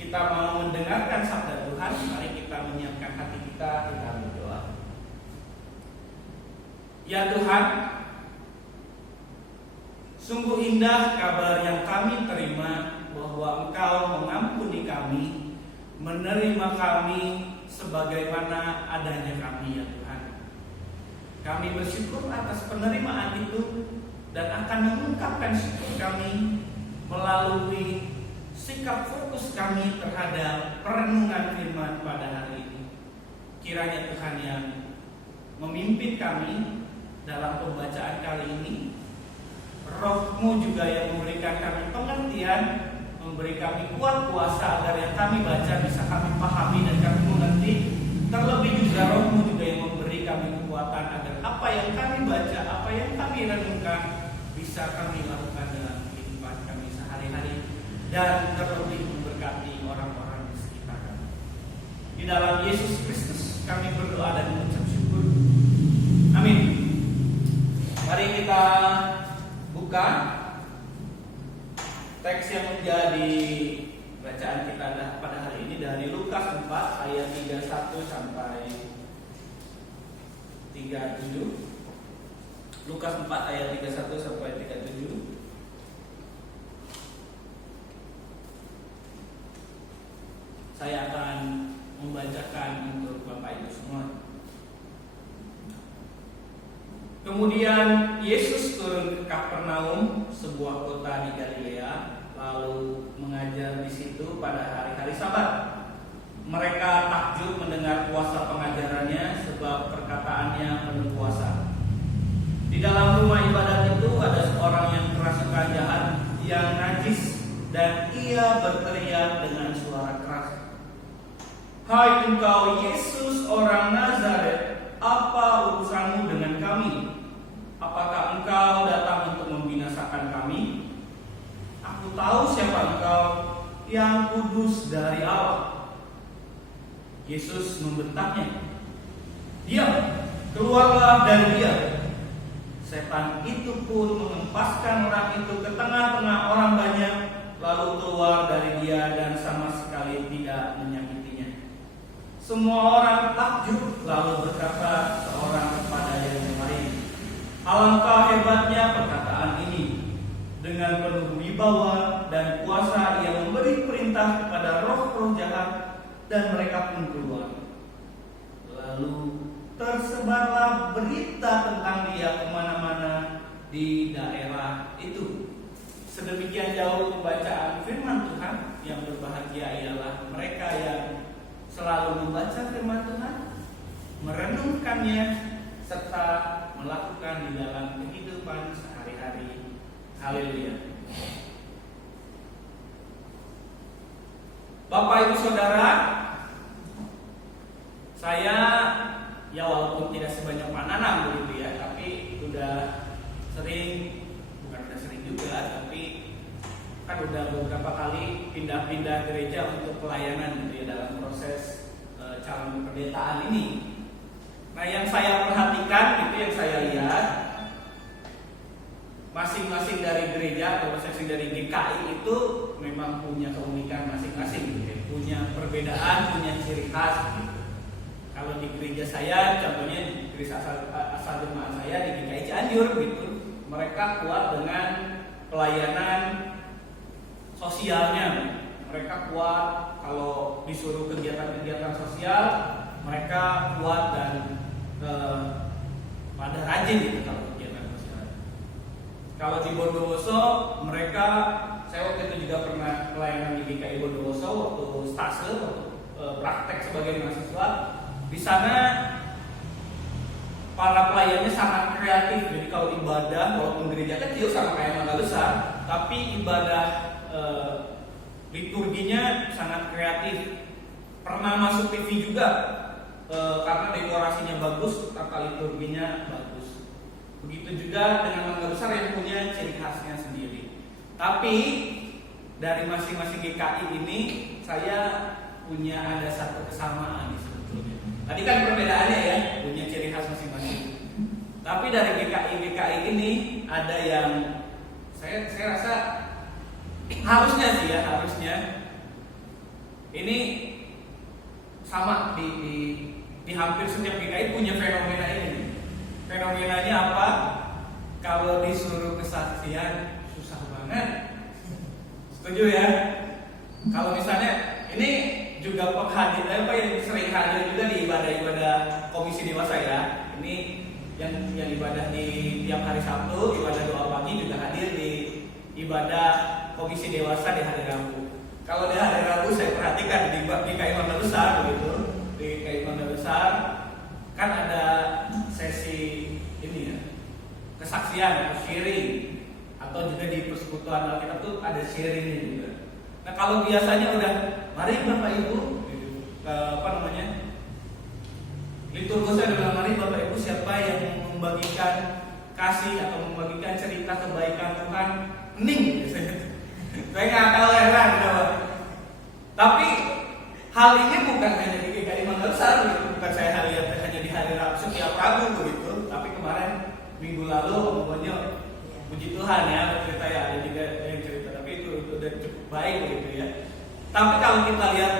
kita mau mendengarkan sabda Tuhan, mari kita menyiapkan hati kita berdoa. Ya Tuhan, sungguh indah kabar yang kami terima bahwa Engkau mengampuni kami, menerima kami sebagaimana adanya kami ya Tuhan. Kami bersyukur atas penerimaan itu dan akan mengungkapkan syukur kami melalui sikap fokus kami terhadap perenungan firman pada hari ini. Kiranya Tuhan yang memimpin kami dalam pembacaan kali ini, Roh-Mu juga yang memberikan kami pengertian, memberi kami kuat kuasa agar yang kami baca bisa kami pahami dan kami mengerti. Terlebih juga Roh-Mu juga yang memberi kami kekuatan agar apa yang kami baca, apa yang kami renungkan bisa kami lakukan dalam kehidupan kami sehari-hari dan terlebih memberkati orang-orang di sekitar kami. Di dalam Yesus Kristus kami berdoa dan mengucap syukur. Amin. Mari kita buka teks yang menjadi bacaan kita pada hari ini dari Lukas 4 ayat 31 sampai 37. Lukas 4 ayat 31 sampai 37. Saya akan membacakan untuk Bapak Ibu semua. Kemudian Yesus turun ke Kapernaum, sebuah kota di Galilea, lalu mengajar di situ pada hari-hari Sabat. Mereka takjub mendengar kuasa pengajarannya, sebab perkataannya penuh kuasa. Di dalam rumah ibadat itu ada seorang yang kerasukan jahat, yang najis, dan ia berteriak dengan suara keras, "Hai engkau Yesus orang Nazaret, apa urusanmu dengan kami? Apakah engkau datang untuk membinasakan kami? Aku tahu siapa engkau, yang kudus dari Allah." Yesus membentaknya, "Diam, keluarlah dari dia." Setan itu pun mengempaskan orang itu ke tengah-tengah orang banyak, lalu keluar dari dia dan sama sekali tidak menyakitinya. Semua orang takjub, lalu berkata seorang kepada yang lain, "Alangkah hebatnya perkataan ini. Dengan penuh wibawa dan kuasa ia memberi perintah kepada roh-roh jahat, dan mereka pun keluar." Lalu tersebarlah berita tentang dia kemana-mana di daerah itu. Sedemikian jauh pembacaan firman Tuhan. Yang berbahagia ialah mereka yang selalu membaca firman Tuhan, merenungkannya, serta melakukan di dalam kehidupan sehari-hari. Haleluya. Bapak Ibu Saudara, saya ya walaupun tidak sebanyak Pak Nanang begitu ya, tapi udah sering, bukan udah sering juga, tapi kan udah beberapa kali pindah-pindah gereja untuk pelayanan gitu ya dalam proses calon pendetaan ini. Nah, yang saya perhatikan gitu, yang saya lihat, masing-masing dari gereja atau masing-masing dari GKI itu memang punya keunikan masing-masing gitu ya, punya perbedaan, punya ciri khas gitu. Kalau di gereja saya, contohnya gereja asal jemaat saya di GKI Cianjur gitu, mereka kuat dengan pelayanan sosialnya. Mereka kuat kalau disuruh kegiatan-kegiatan sosial, mereka kuat dan pada rajin gitu kalau kegiatan sosial. Kalau di Bondowoso, mereka, saya waktu itu juga pernah pelayanan di GKI Bondowoso waktu stase, waktu praktek sebagai mahasiswa. Di sana para pelayannya sangat kreatif. Jadi kalau ibadah, walaupun gereja kecil sama kayak Mangga Besar, tapi ibadah liturginya sangat kreatif. Pernah masuk TV juga karena dekorasinya bagus, tata liturginya bagus. Begitu juga dengan Mangga Besar yang punya ciri khasnya sendiri. Tapi dari masing-masing GKI ini saya punya ada satu kesamaan sebetulnya. Tadi kan perbedaannya ya, punya ciri khas masing-masing. Tapi dari GKI ini ada yang saya rasa harusnya Ini sama di hampir setiap GKI punya fenomena ini. Fenomenanya apa? Kalau disuruh kesaksian susah banget. Setuju ya? Kalau misalnya ini juga penghadiran apa yang sering hadir juga di ibadah-ibadah komisi dewasa ya. Ini yang ibadah di tiap hari Sabtu, ibadah doa pagi juga hadir di ibadah komisi dewasa di hari Rabu. Kalau di hari Rabu saya perhatikan di GKI Mangga Besar begitu, di GKI Mangga Besar kan ada sesi ini ya, kesaksian atau sharing, atau juga di persekutuan Alkitab tuh ada sharing juga. Nah kalau biasanya udah mari Bapak Ibu liturgusnya adalah mari Bapak Ibu siapa yang membagikan kasih atau membagikan cerita kebaikan Tuhan, hening biasanya. Saya nggak tahu heran kenapa. Tapi hal ini bukan hanya di GKI Mangga Besar, bukan saya lihat hanya di hari Rabu setiap Rabu begitu. Tapi kemarin minggu lalu pokoknya puji Tuhan ya cerita ya, ada juga yang cerita, tapi itu udah cukup baik begitu ya. Tapi kalau kita lihat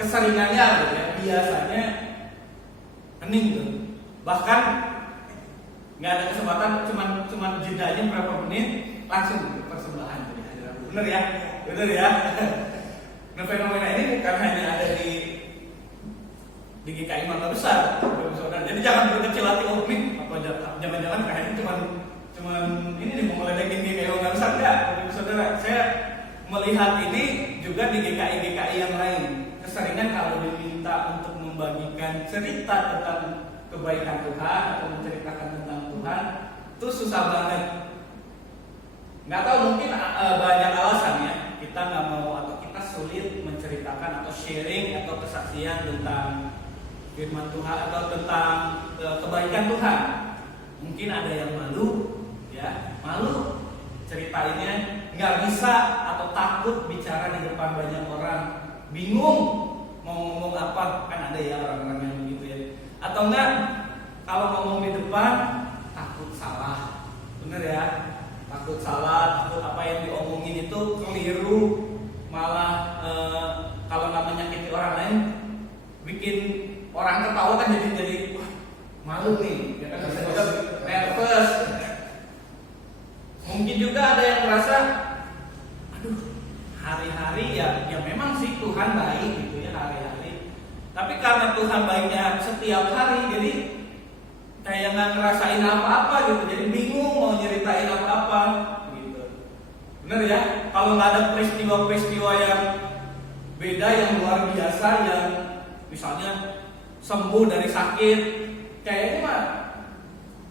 keseringannya gitu ya, biasanya hening tuh. Bahkan nggak ada kesempatan, cuman jedanya berapa menit langsung persembahan dari hari Rabu. Bener ya? Bener ya? Nah fenomena ini bukan hanya ada di GKI Mangga Besar, saudara. Jadi jangan berkecil hati, oh nih apa jangan-jangan kayaknya cuman ini nih mau ngeledekin GKI Mangga Besar enggak, saudara. Saya melihat ini juga di GKI yang lain. Keseringan kalau diminta untuk membagikan cerita tentang kebaikan Tuhan atau menceritakan tentang Tuhan, itu susah banget. Nggak tahu, mungkin banyak alasan ya. Kita nggak mau atau kita sulit menceritakan atau sharing atau kesaksian tentang firman Tuhan atau tentang kebaikan Tuhan. Mungkin ada yang malu, ya malu ceritainnya, nggak bisa atau takut bicara di depan banyak orang, bingung mau ngomong apa, kan ada ya orang-orang yang begitu ya. Atau enggak, kalau ngomong di depan takut salah, bener ya? Takut salah, takut apa yang diomongin itu keliru, malah kalau nggak menyakiti orang lain, bikin orang ketawa kan jadi wah malu nih, ya kan? Nervous. Mungkin juga ada yang merasa, aduh hari-hari ya memang sih Tuhan baik gitu ya hari-hari. Tapi karena Tuhan baiknya setiap hari, jadi kayak nggak ngerasain apa-apa gitu, jadi bingung mau nyeritain apa-apa gitu. Bener ya? Kalau nggak ada peristiwa-peristiwa yang beda, yang luar biasa, yang misalnya sembuh dari sakit, kayaknya mah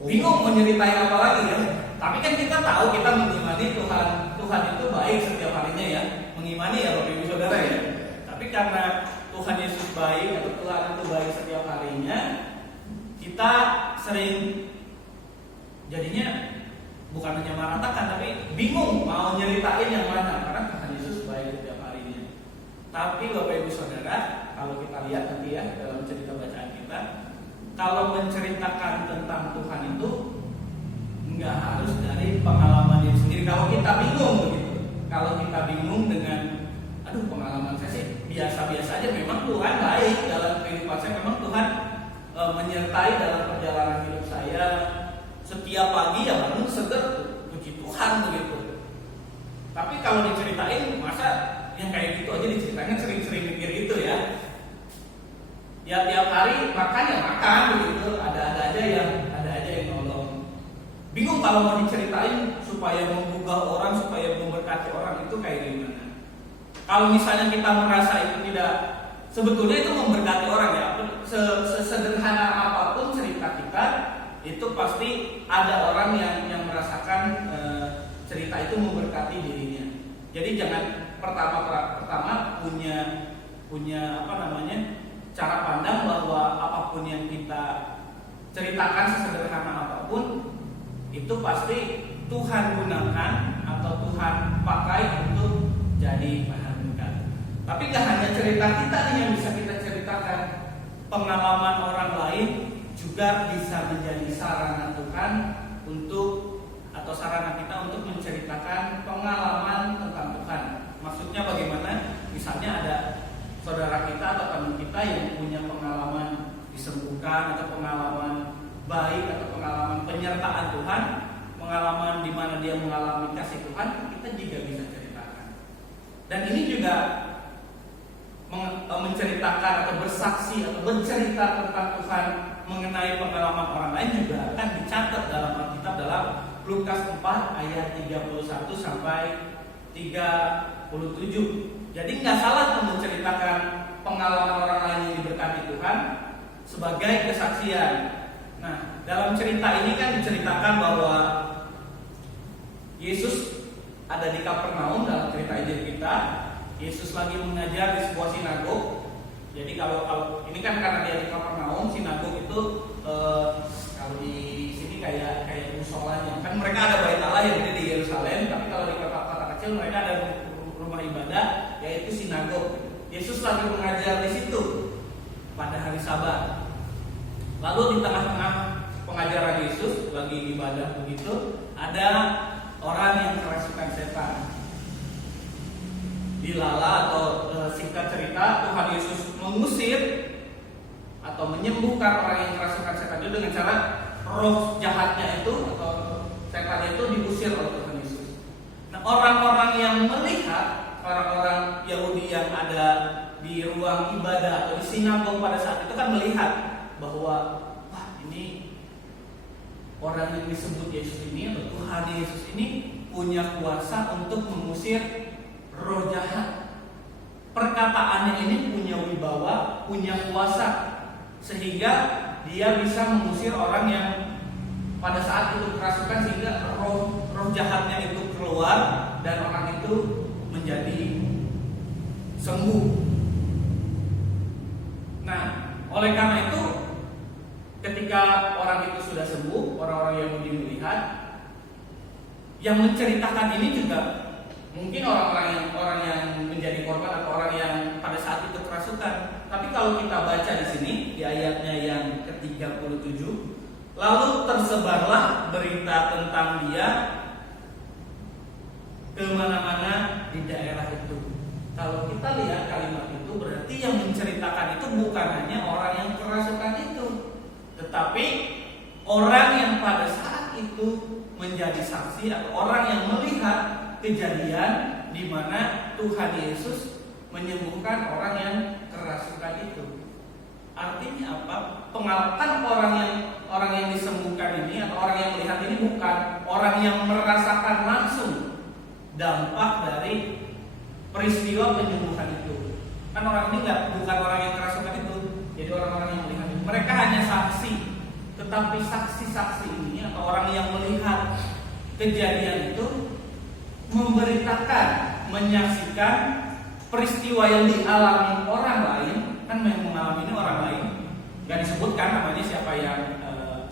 bingung mau nyeritain apa lagi ya. Tapi kan kita tahu, kita mengimani Tuhan itu baik setiap harinya ya, mengimani ya Bapak Ibu Saudara ya. Tapi karena Tuhan Yesus baik atau Tuhan itu baik setiap harinya, kita sering jadinya bukan hanya merantakan, tapi bingung mau nyeritain yang mana, karena Tuhan Yesus baik setiap harinya. Tapi Bapak Ibu Saudara, kalau kita lihat nanti ya dalam cerita bacaan kita, kalau menceritakan tentang Tuhan itu nggak harus dari pengalaman diri sendiri. Kalau kita bingung begitu, kalau kita bingung dengan aduh pengalaman saya sih biasa-biasa aja, memang Tuhan baik dalam kehidupan saya, memang Tuhan menyertai dalam perjalanan hidup saya. Setiap pagi ya bangun seger, puji Tuhan begitu. Tapi kalau diceritain, masa yang kayak gitu aja diceritain, sering-sering mikir itu ya. Ya tiap hari makan ya makan begitu, ada aja yang nolong. Bingung kalau mau diceritain supaya menggugah orang, supaya memberkati orang, itu kayak gimana? Kalau misalnya kita merasa itu tidak, sebetulnya itu memberkati orang ya. Sesederhana apapun cerita kita, itu pasti ada orang yang merasakan cerita itu memberkati dirinya. Jadi jangan pertama punya apa namanya, cara pandang bahwa apapun yang kita ceritakan, sesederhana apapun, itu pasti Tuhan gunakan atau Tuhan pakai untuk jadi bahan berkat. Tapi gak hanya cerita kita nih yang bisa kita ceritakan, pengalaman orang lain juga bisa menjadi sarana Tuhan untuk, atau sarana kita untuk menceritakan pengalaman tentang Tuhan. Maksudnya bagaimana? Misalnya ada saudara kita atau teman kita yang punya pengalaman disembuhkan atau pengalaman baik atau pengalaman penyertaan Tuhan, pengalaman di mana dia mengalami kasih Tuhan, kita juga bisa ceritakan. Dan ini juga menceritakan atau bersaksi atau bercerita tentang Tuhan mengenai pengalaman orang lain juga akan dicatat dalam Alkitab dalam Lukas 4 ayat 31 sampai 37. Jadi nggak salah tuh menceritakan pengalaman orang lain yang diberkati Tuhan sebagai kesaksian. Nah, dalam cerita ini kan diceritakan bahwa Yesus ada di Kapernaum dalam cerita Injil kita. Yesus lagi mengajar di sebuah sinagog. Jadi kalau ini kan karena dia di Kapernaum, sinagog itu kalau di sini kayak musolanya. Kan mereka ada bait Allah yang ada di Yerusalem, tapi kalau di kota-kota kecil mereka ada rumah ibadah yaitu sinagog. Yesus lagi mengajar di situ pada hari Sabat. Lalu di tengah-tengah pengajaran Yesus lagi ibadah begitu, ada orang yang kerasukan setan. Dilala atau singkat cerita, Tuhan Yesus mengusir atau menyembuhkan orang yang kerasukan setan itu dengan cara roh jahatnya itu atau setan itu diusir oleh Tuhan Yesus. Nah, orang-orang yang melihat, orang-orang Yahudi yang ada di ruang ibadah atau di sinagog pada saat itu kan melihat bahwa wah, ini orang yang disebut Yesus ini atau Tuhan Yesus ini punya kuasa untuk mengusir roh jahat. Perkataannya ini punya wibawa, punya kuasa, sehingga dia bisa mengusir orang yang pada saat itu kerasukan, sehingga roh jahatnya itu keluar dan orang itu menjadi sembuh. Nah, oleh karena itu ketika orang itu sudah sembuh, orang-orang Yahudi melihat, yang menceritakan ini juga mungkin orang yang menjadi korban atau orang yang pada saat itu kerasukan. Tapi kalau kita baca di sini di ayatnya yang ke-37, lalu tersebarlah berita tentang dia kemana-mana di daerah itu. Kalau kita lihat kalimat itu, berarti yang menceritakan itu bukan hanya orang yang kerasukan itu, tetapi orang yang pada saat itu menjadi saksi atau orang yang melihat kejadian di mana Tuhan Yesus menyembuhkan orang yang kerasukan itu. Artinya apa? Pengalaman orang yang disembuhkan ini atau orang yang melihat ini bukan orang yang merasakan langsung dampak dari peristiwa penyembuhan itu. Kan orang ini bukan orang yang kerasukan itu. Jadi orang-orang yang melihat itu, mereka hanya saksi. Tetapi saksi-saksi ini atau orang yang melihat kejadian itu memberitakan, menyaksikan peristiwa yang dialami orang lain. Kan yang mengalami ini orang lain, gak disebutkan namanya siapa yang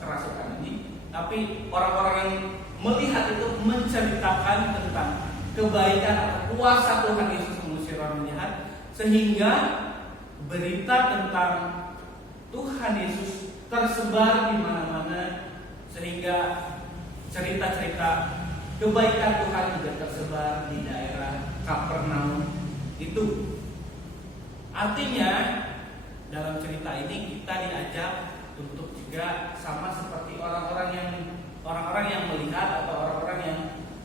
kerasukan ini, tapi orang-orang yang melihat itu menceritakan tentang kebaikan atau kuasa Tuhan Yesus mengusir orang jahat, sehingga berita tentang Tuhan Yesus tersebar di mana-mana, sehingga cerita-cerita kebaikan Tuhan juga tersebar di daerah Kapernaum itu. Artinya dalam cerita ini kita diajak untuk juga sama seperti orang-orang yang melihat atau orang-orang yang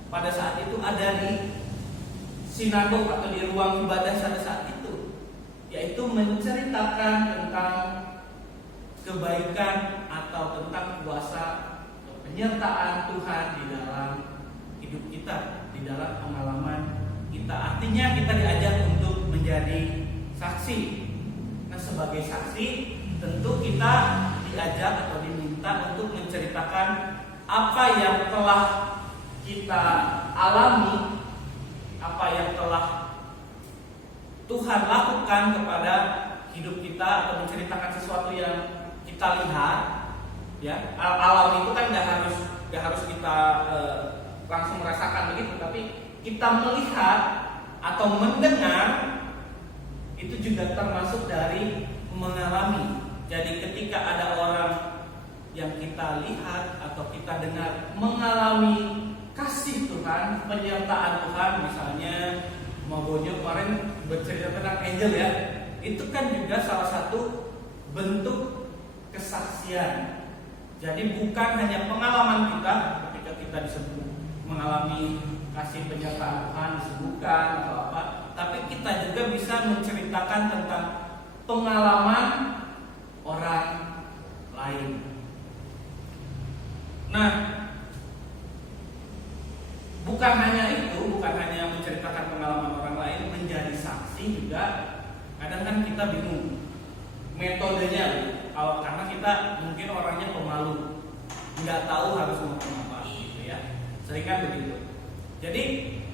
pada saat itu ada di sinagog atau di ruang ibadah pada saat itu, yaitu menceritakan tentang kebaikan atau tentang kuasa atau penyertaan Tuhan di dalam hidup kita, di dalam pengalaman kita. Artinya kita diajak untuk menjadi saksi. Nah, sebagai saksi tentu kita diajak atau diminta untuk menceritakan apa yang telah kita alami, apa yang telah Tuhan lakukan kepada hidup kita, atau menceritakan sesuatu yang kita lihat. Ya, alam itu kan nggak harus kita langsung merasakan begitu, tapi kita melihat atau mendengar itu juga termasuk dari mengalami. Jadi ketika ada orang yang kita lihat atau kita dengar mengalami kasih Tuhan, penyertaan Tuhan, misalnya Mabonyo kemarin bercerita tentang angel ya, itu kan juga salah satu bentuk kesaksian. Jadi bukan hanya pengalaman kita ketika kita disebut mengalami kasih penyertaan Tuhan, disembuhkan atau apa, tapi kita juga bisa menceritakan tentang pengalaman orang lain. Nah, bukan hanya itu, bukan hanya menceritakan pengalaman orang lain, menjadi saksi juga. Kadang kan kita bingung metodenya, karena kita mungkin orangnya pemalu, nggak tahu harus ngomong apa, gitu ya. Sering kan begitu. Jadi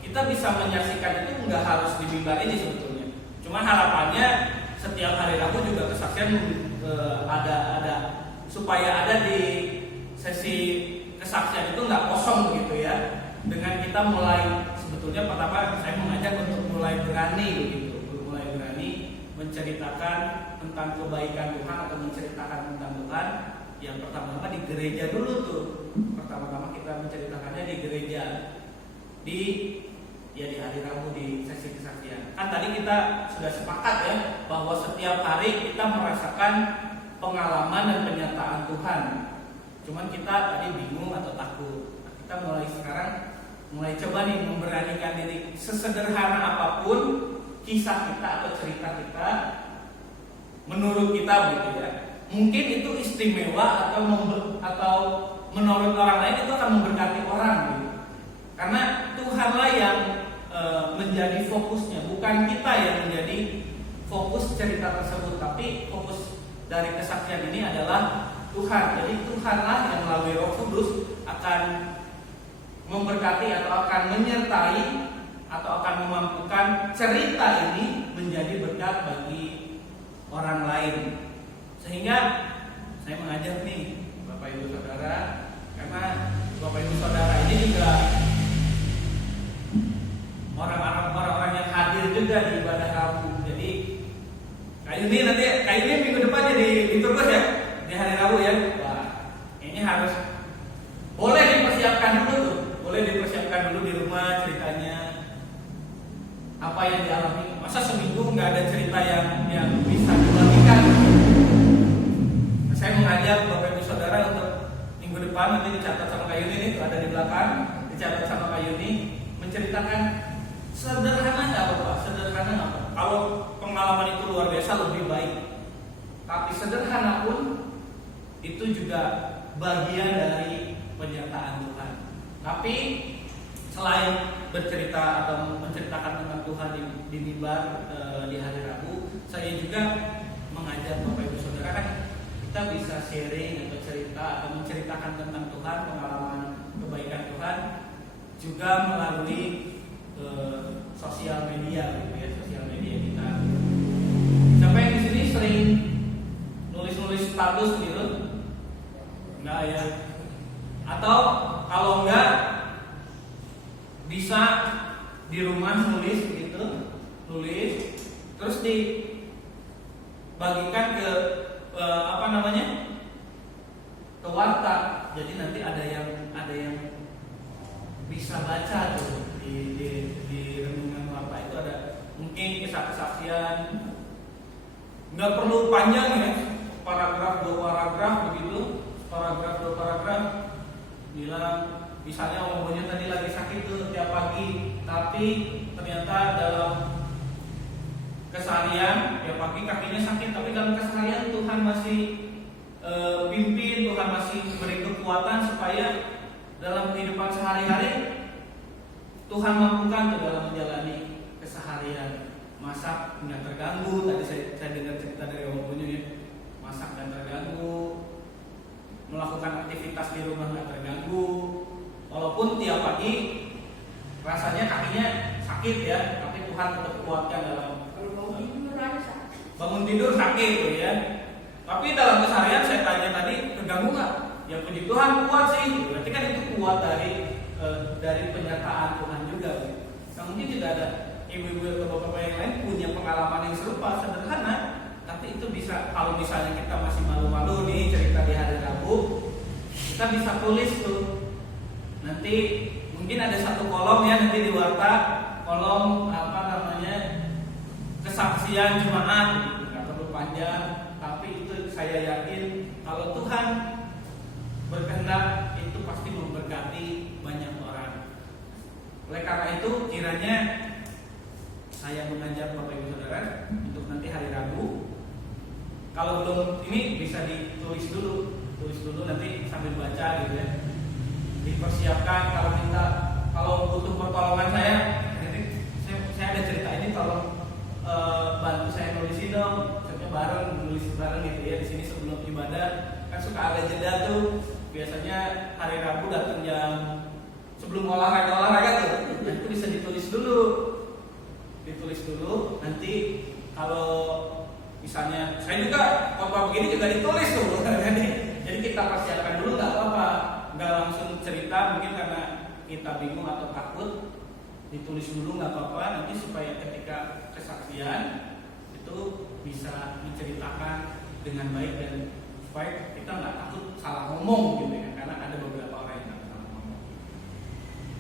kita bisa menyaksikan itu nggak harus di mimbar ini sebetulnya. Cuma harapannya setiap hari Rabu juga kesaksian ada supaya ada di sesi kesaksian itu nggak kosong begitu ya. Dengan kita mulai, sebetulnya pertama saya mengajak untuk mulai berani begitu, mulai berani menceritakan tentang kebaikan Tuhan atau menceritakan tentang Tuhan. Yang pertama-tama di gereja dulu tuh. Pertama-tama kita menceritakannya di gereja, di hari Rabu di sesi kesaksian. Kan tadi kita sudah sepakat ya bahwa setiap hari kita merasakan pengalaman dan penyataan Tuhan. Cuman kita tadi bingung atau takut. Nah, kita mulai coba nih memberanikan diri, sesederhana apapun kisah kita atau cerita kita menurut kita gitu ya. Mungkin itu istimewa atau menurut orang lain itu akan memberkati orang gitu. Karena Tuhanlah yang menjadi fokusnya, bukan kita yang menjadi fokus cerita tersebut, tapi fokus dari kesaksian ini adalah Tuhan. Jadi Tuhanlah yang melalui Roh Kudus akan memberkati atau akan menyertai atau akan memampukan cerita ini menjadi berkat bagi orang lain. Sehingga saya mengajak nih Bapak Ibu Saudara, karena Bapak Ibu Saudara ini juga orang-orang yang hadir juga di ibadah Rabu. Jadi kayak ini minggu depan jadi liturgus ya di hari Rabu ya. Wah, ini harus boleh dipersiapkan dulu tuh, boleh dipersiapkan dulu di rumah ceritanya apa yang dialami. Masa seminggu nggak ada cerita yang bisa dibagikan? Nah, saya mengajak Bapak Ibu Saudara untuk minggu depan nanti dicatat sama Kak Yuni, ini tuh ada di belakang, dicatat sama Kak Yuni, menceritakan sederhana nggak apa-apa, sederhana nggak apa. Kalau pengalaman itu luar biasa lebih baik, tapi sederhana pun itu juga bagian dari penyertaan Tuhan. Tapi selain bercerita atau menceritakan tentang Tuhan di mimbar di hari Rabu, saya juga mengajak Bapak Ibu Saudara, kan kita bisa sharing atau cerita atau menceritakan tentang Tuhan, pengalaman kebaikan Tuhan juga melalui sosial media gitu ya, sosial media kita. Siapa yang di sini sering nulis status gitu? Enggak ya? Atau kalau enggak bisa di rumah nulis gitu, terus dibagikan ke ke warta. Jadi nanti ada yang bisa baca tuh di renungan warta itu ada mungkin kisah kesaksian, nggak perlu panjang ya, paragraf 2 paragraf begitu, paragraf 2 paragraf bilang misalnya omongnya tadi lagi sakit tuh tiap pagi, tapi ternyata dalam keseharian tiap pagi kakinya sakit, tapi dalam keseharian Tuhan masih pimpin, Tuhan masih beri kekuatan supaya dalam kehidupan sehari-hari Tuhan mampukan ke dalam menjalani keseharian. Masak nggak terganggu, tadi saya dengar cerita dari Om Bunyu ya, masak dan terganggu, melakukan aktivitas di rumah nggak terganggu, walaupun tiap pagi rasanya kakinya sakit ya, tapi Tuhan tetap kuatkan dalam bangun tidur sakit tuh ya. Tapi dalam keseharian saya tanya tadi, terganggu nggak? Ya puji Tuhan kuat sih. Berarti kan itu kuat dari penyertaan Tuhan juga. Nah, mungkin juga ada ibu-ibu atau bapak-bapak yang lain punya pengalaman yang serupa, sederhana, tapi itu bisa, kalau misalnya kita masih malu-malu nih cerita di hari Rabu, kita bisa tulis tuh. Nanti mungkin ada satu kolom ya nanti di warta, kolom kesaksian jemaat, nggak perlu panjang, tapi itu saya yakin kalau Tuhan berkehendak itu pasti memberkati banyak orang. Oleh karena itu kiranya saya mengajak Bapak Ibu Saudara untuk nanti hari Rabu, kalau belum ini bisa ditulis dulu nanti sambil baca gitu ya. Dipersiapkan kalau butuh pertolongan saya ada cerita ini, tolong bantu saya nulisin dong. Maksudnya nulis bareng gitu ya di sini sebelum ibadah. Kan suka ada jeda tuh. Biasanya hari Rabu datang jam sebelum olahraga tuh. Nah, itu bisa ditulis dulu. Nanti kalau misalnya saya juga khotbah begini juga ditulis tuh. Jadi kita persiapkan dulu, nggak apa-apa. Nggak langsung cerita mungkin karena kita bingung atau takut. Ditulis dulu nggak apa-apa, nanti supaya ketika kesaksian itu bisa diceritakan dengan baik dan supaya kita nggak takut salah ngomong gitu ya, karena ada beberapa orang yang salah ngomong.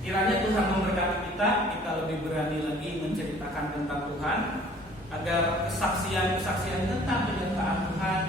Kiranya Tuhan memberkati kita lebih berani lagi menceritakan tentang Tuhan, agar kesaksian tentang penyertaan Tuhan